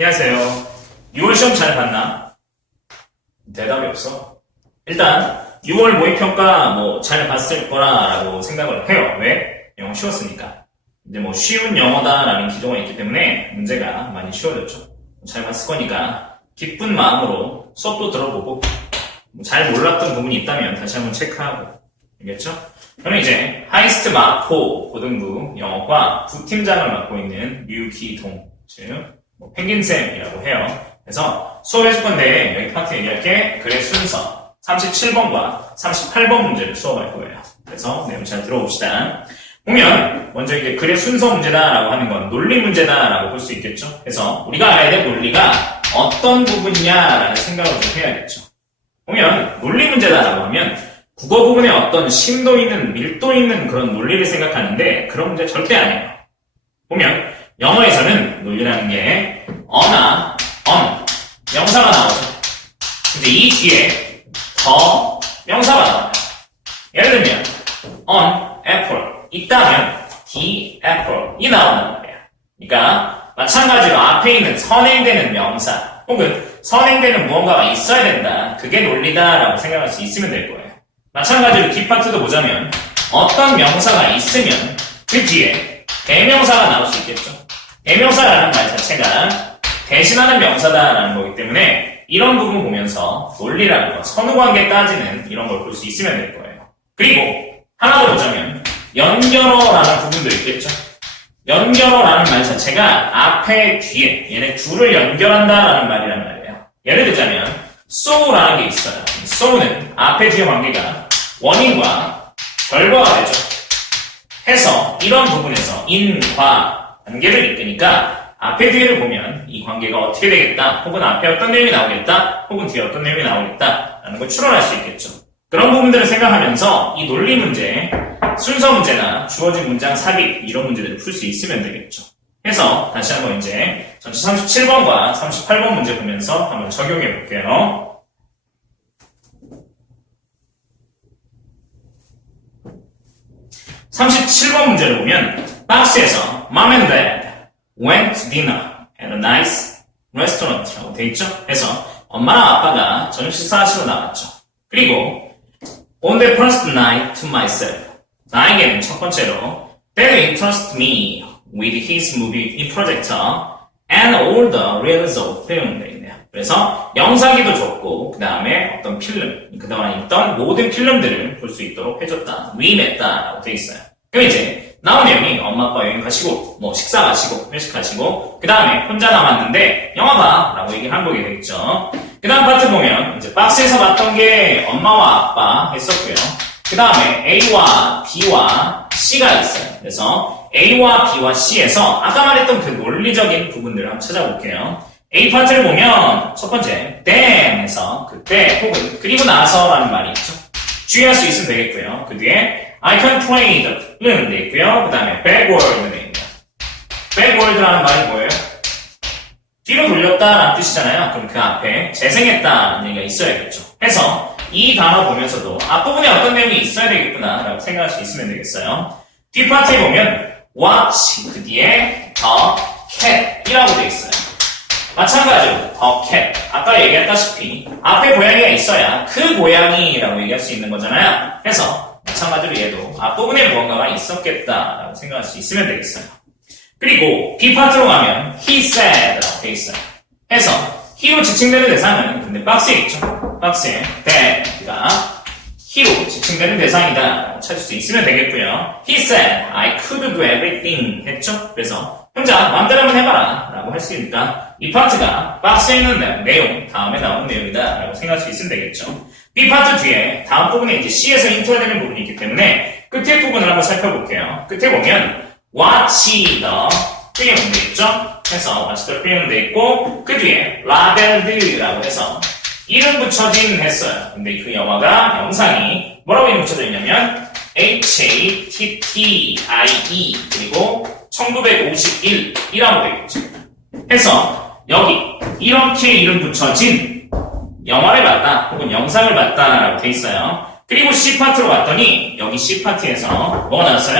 안녕하세요. 6월 시험 잘 봤나? 대답이 없어. 일단 6월 모의평가 잘 봤을 거라고 생각을 해요. 왜? 영어 쉬웠으니까. 이제 쉬운 영어다라는 기조가 있기 때문에 문제가 많이 쉬워졌죠. 잘 봤을 거니까 기쁜 마음으로 수업도 들어보고 잘 몰랐던 부분이 있다면 다시 한번 체크하고. 알겠죠? 저는 이제 하이스트 마포 고등부 영어과 부팀장을 맡고 있는 류기동, 즉 펭귄쌤이라고 해요. 그래서 수업해줄 건데 여기 파트 얘기할게. 글의 순서 37번과 38번 문제를 수업할 거예요. 그래서 내용 잘 들어봅시다. 보면 먼저 이게 글의 순서 문제다라고 하는 건 논리 문제다라고 볼 수 있겠죠. 그래서 우리가 알아야 될 논리가 어떤 부분이냐라는 생각을 좀 해야겠죠. 보면 논리 문제다라고 하면 국어 부분에 어떤 심도 있는 밀도 있는 그런 논리를 생각하는데 그런 문제 절대 아니에요. 보면 영어에서는 논리라는 게 어나 on 명사가 나오죠. 근데 이 뒤에 더 명사가 나와요. 예를 들면 on apple 있다면 the apple이 나온단 말이에요. 그러니까 마찬가지로 앞에 있는 선행되는 명사 혹은 선행되는 무언가가 있어야 된다. 그게 논리다라고 생각할 수 있으면 될 거예요. 마찬가지로 뒷파트도 보자면 어떤 명사가 있으면 그 뒤에 대명사가 나올 수 있겠죠. 대명사라는 말 자체가 대신하는 명사다라는 거기 때문에 이런 부분 보면서 논리라고 선후관계 따지는 이런 걸 볼 수 있으면 될 거예요. 그리고 하나 더 보자면 연결어라는 부분도 있겠죠. 연결어라는 말 자체가 앞에 뒤에 얘네 둘을 연결한다라는 말이란 말이에요. 예를 들자면 so라는 게 있어요. so는 앞에 뒤에 관계가 원인과 결과가 되죠. 해서 이런 부분에서 인과 관계를 이끄니까 앞에 뒤에를 보면 이 관계가 어떻게 되겠다, 혹은 앞에 어떤 내용이 나오겠다, 혹은 뒤에 어떤 내용이 나오겠다 라는 걸 추론할 수 있겠죠. 그런 부분들을 생각하면서 이 논리 문제, 순서 문제나 주어진 문장 삽입 이런 문제들을 풀 수 있으면 되겠죠. 해서 다시 한번 이제 전체 37번과 38번 문제 보면서 한번 적용해 볼게요. 37번 문제를 보면 박스에서 Mom and Dad went to dinner at a nice restaurant라고 돼 있죠. 그래서 엄마랑 아빠가 저녁 식사하시러 나갔죠. 그리고 On the first night to myself 나에게는 첫 번째로 Dad entrusted me with his movie projector and all the reels of film 돼 있네요. 그래서 영상기도 줬고 그 다음에 어떤 필름, 그동안 있던 모든 필름들을 볼 수 있도록 해줬다, 위임했다라고 돼 있어요. 그럼 이제 나온 내용이 엄마 아빠 여행 가시고 식사 가시고 회식 가시고 그 다음에 혼자 남았는데 영화 봐 라고 얘기를 한 거게 되겠죠. 그 다음 파트 보면 이제 박스에서 봤던 게 엄마와 아빠 했었고요. 그 다음에 A와 B와 C가 있어요. 그래서 A와 B와 C에서 아까 말했던 그 논리적인 부분들을 한번 찾아볼게요. A 파트를 보면 첫 번째 then에서 그때 혹은 그리고 나서라는 말이 있죠. 주의할 수 있으면 되겠고요. 그 뒤에 I can play the는 돼 있고요. 그 다음에 backward는 돼 있네요. backward라는 말이 뭐예요? 뒤로 돌렸다라는 뜻이잖아요. 그럼 그 앞에 재생했다는 얘기가 있어야겠죠. 해서 이 단어 보면서도 앞부분에 어떤 내용이 있어야 되겠구나 라고 생각할 수 있으면 되겠어요. 뒷파트에 보면 watch 그 뒤에 the cat이라고 돼 있어요. 마찬가지로 the cat 아까 얘기했다시피 앞에 고양이가 있어야 그 고양이라고 얘기할 수 있는 거잖아요. 해서 마찬가지로 얘도 앞부분에 무언가가 있었겠다라고 생각할 수 있으면 되겠어요. 그리고 B파트로 가면 he said라고 돼 있어요. 해서 he로 지칭되는 대상은 근데 박스에 있죠. 박스에 that가 he로 지칭되는 대상이다 찾을 수 있으면 되겠고요. He said I could do everything 했죠. 그래서 혼자 마음대로 한번 해봐라 라고 할 수 있으니까 이 파트가 박스에 있는 내용 다음에 나오는 내용이다 라고 생각할 수 있으면 되겠죠. B파트 뒤에 다음 부분에 이제 C에서 인트가 되는 부분이 있기 때문에 끝에 부분을 한번 살펴볼게요. 끝에 보면 watch the film 돼 있죠. 해서 watch the film 돼 있고 그 뒤에 labelled라고 해서 이름 붙여진 했어요. 근데 그 영화가 영상이 뭐라고 이름 붙여져 있냐면 HATTIE 그리고 1951이라고 되어 있죠. 해서 여기 이렇게 이름 붙여진 영화를 봤다 혹은 영상을 봤다라고 돼 있어요. 그리고 C파트로 갔더니 여기 C파트에서 뭐가 나왔어요?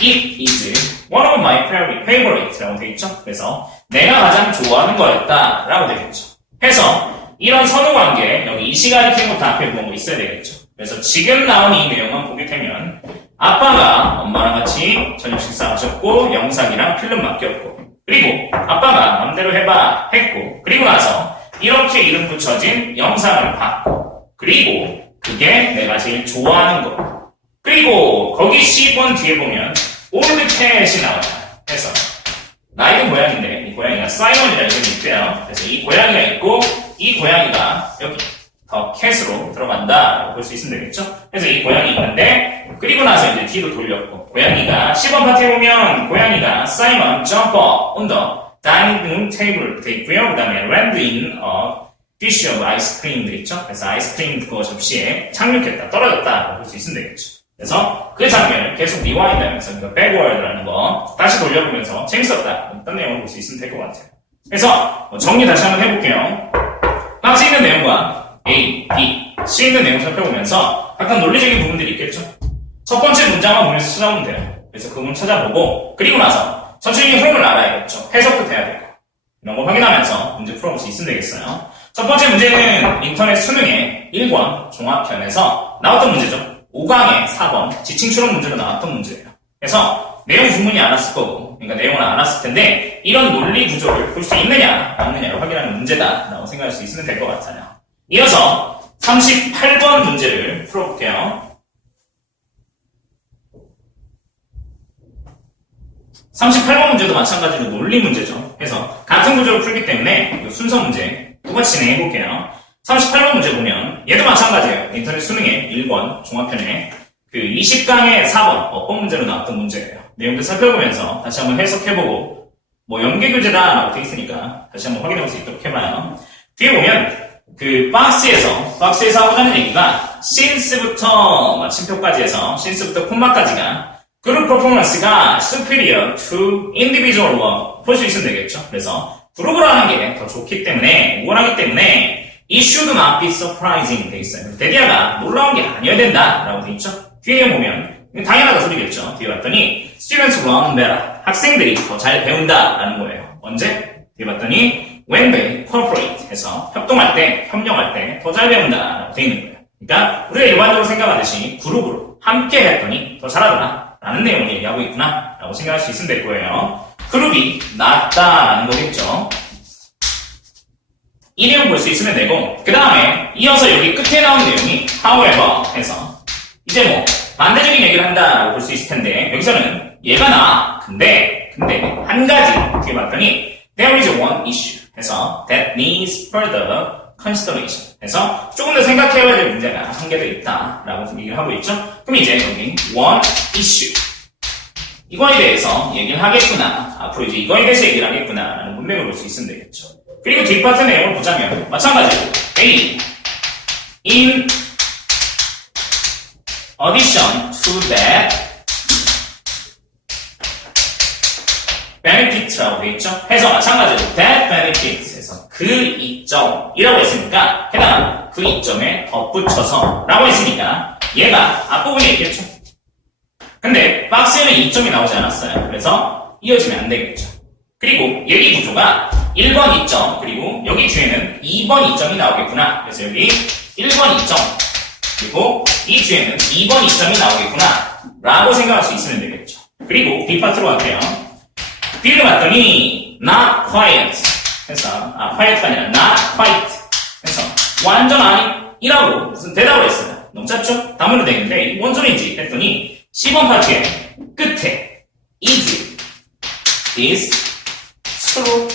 It is one of my favorite라고 되어있죠. 그래서 내가 가장 좋아하는 거였다 라고 되어있죠. 해서 이런 선후관계, 여기 이 시간이 캔부터 앞에 뭐 있어야 되겠죠. 그래서 지금 나온 이 내용만 보게 되면 아빠가 엄마랑 같이 저녁 식사하셨고 영상이랑 필름 맡겼고 그리고 아빠가 맘대로 해봐 했고 그리고 나서 이렇게 이름 붙여진 영상을 봤고 그리고 그게 내가 제일 좋아하는 거 그리고 거기 10번 뒤에 보면 올드 캣이 나와요. 그래서 나이도 고양인데 이 고양이가 사이먼이라는 이름이 있대요. 그래서 이 고양이가 있고 이 고양이가 여기 더 캣으로 들어간다라고 볼 수 있으면 되겠죠. 그래서 이 고양이 있는데 그리고 나서 이제 뒤로 돌렸고 고양이가 10번 파트에 보면 고양이가 사이먼 jump up on the dining room table 돼 있고요. 그 다음에 land in a dish of ice cream 돼 있죠. 그래서 아이스크림 그거 접시에 착륙했다 떨어졌다라고 볼 수 있으면 되겠죠. 그래서 그 장면을 계속 리와인드 하면서 그 백워드라는 거 다시 돌려보면서 재밌었다 어떤 내용을 볼 수 있으면 될 것 같아요. 그래서 정리 다시 한번 해볼게요. 박스에 있는 내용과 A, B, C에 있는 내용 살펴보면서 각각 논리적인 부분들이 있겠죠. 첫 번째 문장만 보면서 찾아보면 돼요. 그래서 그 부분 찾아보고 그리고 나서 전체적인 흐름을 알아야겠죠. 해석도 돼야 되고 이런 거 확인하면서 문제 풀어볼 수 있으면 되겠어요. 첫 번째 문제는 인터넷 수능의 1권 종합편에서 나왔던 문제죠. 5강의 4번 지칭 추론 문제로 나왔던 문제예요. 그래서 내용 주문이 알았을 거고 그러니까 내용을 알았을 텐데 이런 논리 구조를 볼 수 있느냐 없느냐를 확인하는 문제다라고 생각할 수 있으면 될 것 같아요. 이어서 38번 문제를 풀어볼게요. 38번 문제도 마찬가지로 논리 문제죠. 그래서 같은 구조를 풀기 때문에 순서 문제 똑같이 진행해볼게요. 38번 문제 보면 얘도 마찬가지예요. 인터넷 수능의 1권 종합편에 그 20강의 4번 어법 문제로 나왔던 문제예요. 내용들 살펴보면서 다시 한번 해석해보고 뭐 연계교재다라고 돼 있으니까 다시 한번 확인해볼 수 있도록 해봐요. 뒤에 보면 그 박스에서 하고자 하는 얘기가 since부터 마침표까지 해서 since부터 콤마까지가 그룹 퍼포먼스가 superior to individual work 볼 수 있으면 되겠죠. 그래서 그룹으로 하는 게 더 좋기 때문에 우월하기 때문에 It should not be surprising 돼 있어요. 데디아가 놀라운 게 아니어야 된다라고 돼 있죠. 뒤에 보면 당연하다 소리겠죠. 뒤에 봤더니 students learn better. 학생들이 더 잘 배운다라는 거예요. 언제? 뒤에 봤더니 when they cooperate 해서 협동할 때, 협력할 때 더 잘 배운다라고 돼 있는 거예요. 그러니까 우리가 일반적으로 생각하듯이 그룹으로 함께 했더니 더 잘하더라 라는 내용을 얘기하고 있구나 라고 생각할 수 있으면 될 거예요. 그룹이 낫다라는 거겠죠. 이 내용 볼 수 있으면 되고 그 다음에 이어서 여기 끝에 나온 내용이 however 해서 이제 뭐 반대적인 얘기를 한다라고 볼 수 있을 텐데 여기서는 얘가 나아 근데 한 가지 어떻게 봤더니 there is one issue 해서 that needs further consideration 해서 조금 더 생각해봐야 될 문제가 한 개 더 있다라고 얘기를 하고 있죠. 그럼 이제 여기 one issue 이거에 대해서 얘기를 하겠구나 앞으로 이제 이거에 대해서 얘기를 하겠구나라는 문맥을 볼 수 있으면 되겠죠. 그리고 뒷파트 내용을 보자면 마찬가지로 A in addition to that benefit라고 되어 있죠. 해서 마찬가지로 that benefit 해서 그 이점이라고 했으니까 해당 그 이점에 덧붙여서 라고 했으니까 얘가 앞부분에 있겠죠. 근데 박스에는 이점이 나오지 않았어요. 그래서 이어지면 안 되겠죠. 그리고 얘기 구조가 1번 이점 그리고 여기 뒤에는 2번 이점이 나오겠구나. 그래서 여기 1번 이점 그리고 이 뒤에는 2번 이점이 나오겠구나 라고 생각할 수 있으면 되겠죠. 그리고 B파트로 갈게요. B를 봤더니 not quiet 해서 quiet가 아니라 not quite 해서 완전 아니라고 무슨 대답을 했어요. 너무 짧죠? 단문으로 되어 있는데 뭔 소리인지 했더니 10번 파트의 끝에 is true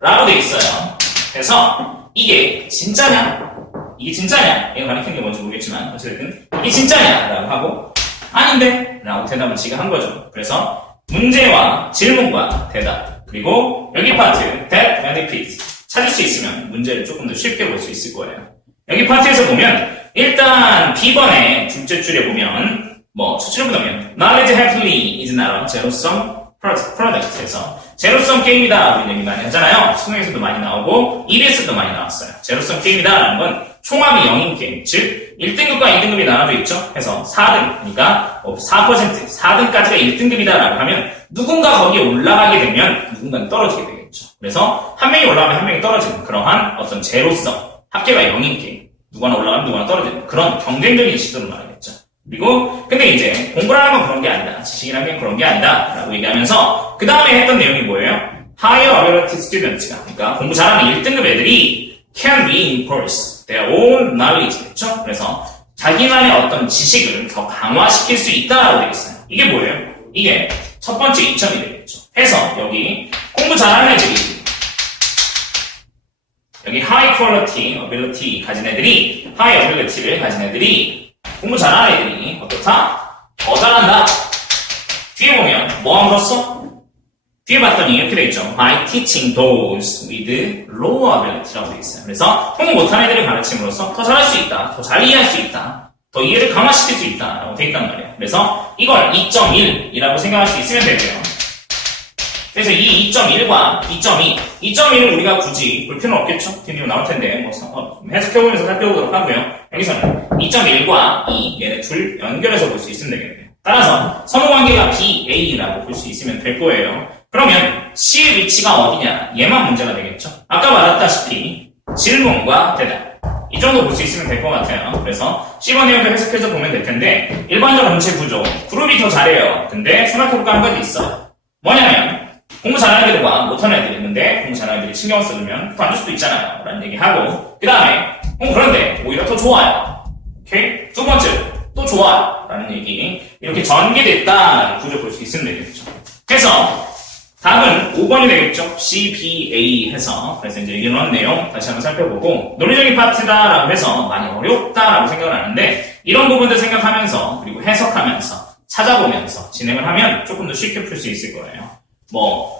라고 되어 있어요. 그래서 이게 진짜냐? 이거 가리키는 게 뭔지 모르겠지만 어쨌든 이게 진짜냐? 라고 하고 아닌데? 라고 대답을 지가 한 거죠. 그래서 문제와 질문과 대답 그리고 여기 파트 that benefit 찾을 수 있으면 문제를 조금 더 쉽게 볼 수 있을 거예요. 여기 파트에서 보면 일단 B번의 둘째 줄에 보면 첫 줄에 보면 knowledge happily is not a zero-sum product 해서 제로섬 게임이다 라는 얘기 많이 하잖아요. 수능에서도 많이 나오고 EBS도 많이 나왔어요. 제로섬 게임이다 라는 건 총합이 0인 게임 즉 1등급과 2등급이 나눠져 있죠. 해서 4등, 그러니까 4%, 4등까지가 1등급이다라고 하면 누군가 거기에 올라가게 되면 누군가는 떨어지게 되겠죠. 그래서 한 명이 올라가면 한 명이 떨어지는 그러한 어떤 제로성, 합계가 0인 게임. 누구나 올라가면 누구나 떨어지는 그런 경쟁적인 시도를 말하겠죠. 그리고 근데 이제 공부라는 건 그런 게 아니다. 지식이라는 게 그런 게 아니다. 라고 얘기하면서 그 다음에 했던 내용이 뭐예요? Higher ability students가 그러니까 공부 잘하는 1등급 애들이 can reinforce their own knowledge겠죠. 그래서 자기만의 어떤 지식을 더 강화시킬 수 있다라고 되어 있어요. 이게 뭐예요? 이게 첫 번째 이점이 되겠죠. 해서 여기 공부 잘하는 애들이 여기 high quality ability 가진 애들이 high ability를 가진 애들이 공부 잘하는 애들이 어떻다? 더 잘한다. 뒤에 보면 뭐 함으로써? 뒤에 봤더니 이렇게 되어 있죠. By teaching those with low ability라고 되어 있어요. 그래서 공부 못하는 애들을 가르침으로써 더 잘할 수 있다. 더 잘 이해할 수 있다. 더 이해를 강화시킬 수 있다라고 되어 있단 말이에요. 그래서 이걸 2.1이라고 생각할 수 있으면 되고요. 그래서 이 2.1과 2.2, 2.1을 우리가 굳이 볼 필요는 없겠죠? 뒤에 나올 텐데, 해석해보면서 살펴보도록 하고요. 여기서는 2.1과 2, 얘네 둘 연결해서 볼 수 있으면 되겠네요. 따라서 선호관계가 BA라고 볼 수 있으면 될 거예요. 그러면 C의 위치가 어디냐? 얘만 문제가 되겠죠? 아까 말했다시피 질문과 대답. 이 정도 볼 수 있으면 될 것 같아요. 그래서 C번 내용도 해석해서 보면 될 텐데, 일반적으로 전체 구조, 그룹이 더 잘해요. 근데 생각해볼까 한 가지 있어요. 뭐냐면, 공부 잘하는 애들과 못하는 애들이 있는데 공부 잘하는 애들이 신경을 써주면 더 안 줄 수도 있잖아요 라는 얘기하고 그 다음에 그런데 오히려 더 좋아요. 오케이? 두 번째 또 좋아요 라는 얘기 이렇게 전개됐다는 구조 볼 수 있으면 되겠죠. 그래서 답은 5번이 되겠죠. CBA 해서 그래서 이제 이런 내용 다시 한번 살펴보고 논리적인 파트다라고 해서 많이 어렵다라고 생각을 하는데 이런 부분들 생각하면서 그리고 해석하면서 찾아보면서 진행을 하면 조금 더 쉽게 풀 수 있을 거예요.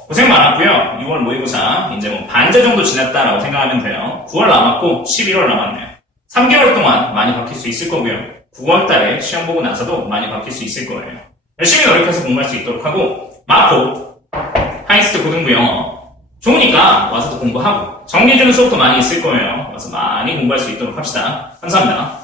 고생 많았고요. 6월 모의고사 이제 반절 정도 지났다라고 생각하면 돼요. 9월 남았고 11월 남았네요. 3개월 동안 많이 바뀔 수 있을 거고요. 9월 달에 시험 보고 나서도 많이 바뀔 수 있을 거예요. 열심히 노력해서 공부할 수 있도록 하고 마포, 하이스트 고등부 영어 좋으니까 와서도 공부하고 정리해주는 수업도 많이 있을 거예요. 와서 많이 공부할 수 있도록 합시다. 감사합니다.